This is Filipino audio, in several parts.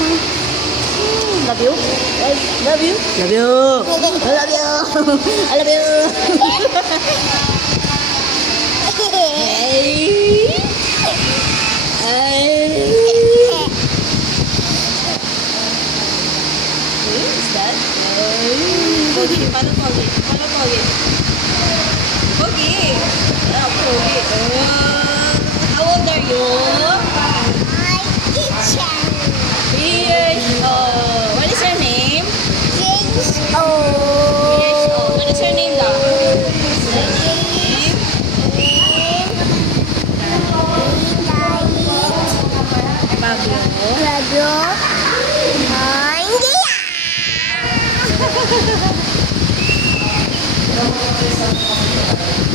Love you. Love you. Love you. I love you. I love you. Hey. Hey. What's that? Pogi. Paano pogi? Paano pogi? Pogi. Ah, pogi. How old are you? My teacher. Years old. What is your name? Years Years old. old. What is your name daw? Bagyo. Bagyo. Mandia.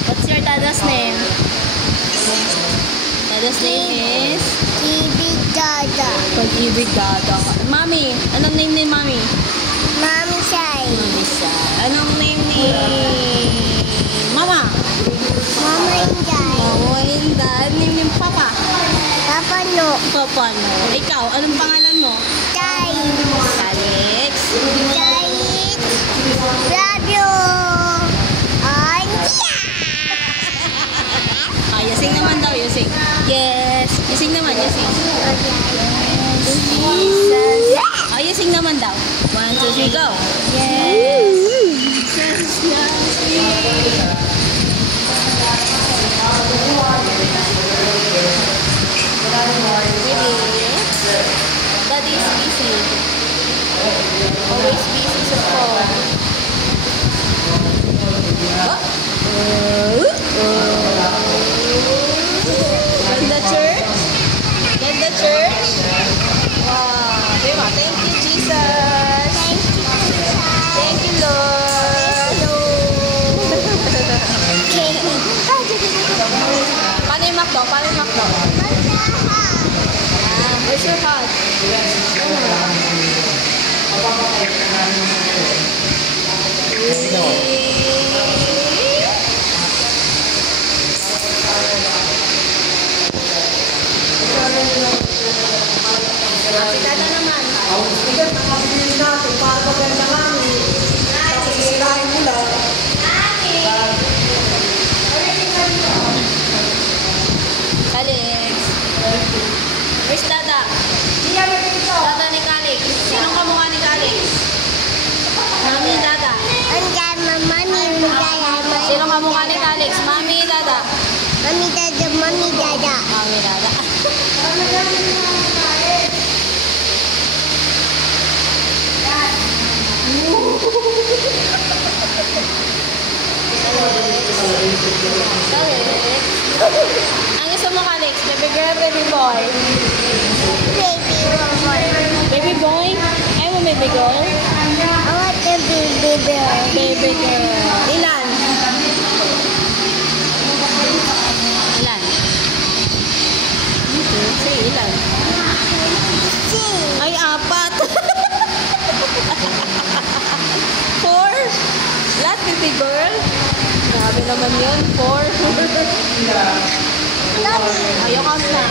What's your dada's name? Dada's name is? Ibig Dada. Pag-ibig dada. Mami. Anong name ni Mami? Mami Sai. Mami siya. Anong name ni Mama? Mama Inday. Mama Inda. Anong name ni Papa? Papa No. Papa no. Ikaw, anong pangalan mo? Tay. Alex. Tay. Bagyo. Andia. Ah, yasing naman daw, yasing. Yes. Yasing naman, yasing. Jesus. Ah, yasing naman daw. 1, 2, 3, go. Yes. Jesus, yes. Daddy is busy. Always busy sa phone. Ganda church? Ganda church? Wow. Diba? Thank you, Jesus. Thank you, Jesus. Thank you, Lord. Paano yung McDo? Paano yung McDo? Ah, where's your hug? Si Tata naman. Alex. Where's Dada? Dada ni Alex. Sinong kamukha ni Alex? Mami, Dada. Andiyan, Mami Dada. Sinong kamukha ni Alex? Mami, Dada. Mami Dada, Mami Dada. Mami, Dada. Alex. Ang gusto mo, Alex? Baby girl, baby boy? Baby boy. Baby boy? Ayaw mo baby girl? I want the baby girl. Baby girl. Ilan? Ilan? Say, ilan? Sing. Ay, 4. 4? Lahat baby girl? Grabe naman yun. 4. Ayaw count na.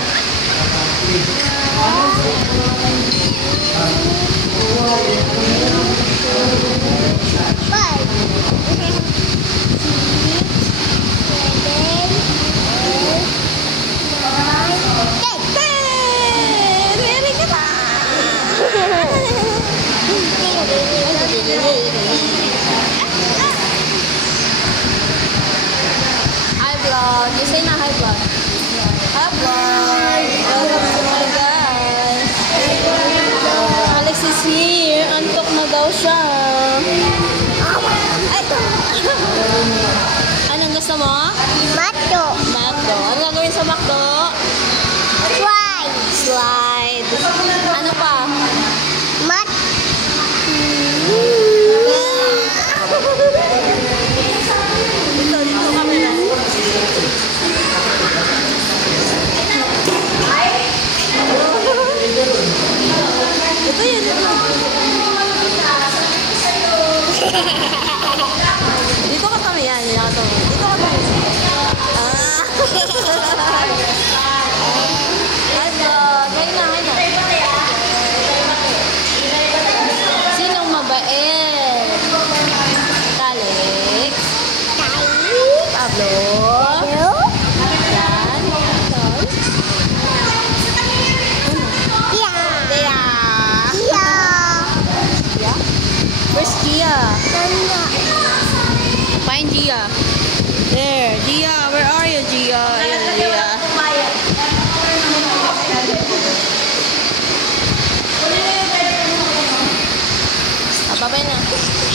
Five. 10! Very good. Hi vlog. You say na hi vlog. Hi vlog. Welcome to my guys. Alex is here. Antok na daw siya. Ay! Anong gusto mo? Mato. Macdo. Ano gagawin sa Macdo? Try. Slide. Ano pa? Mat. Dito kami na. Ito yun. Dito ka kami yan. Dito ka kami. Ano? Kaya na. Find Gia. There, Gia. Where are you, Gia? Ayan, Gia. Babay na.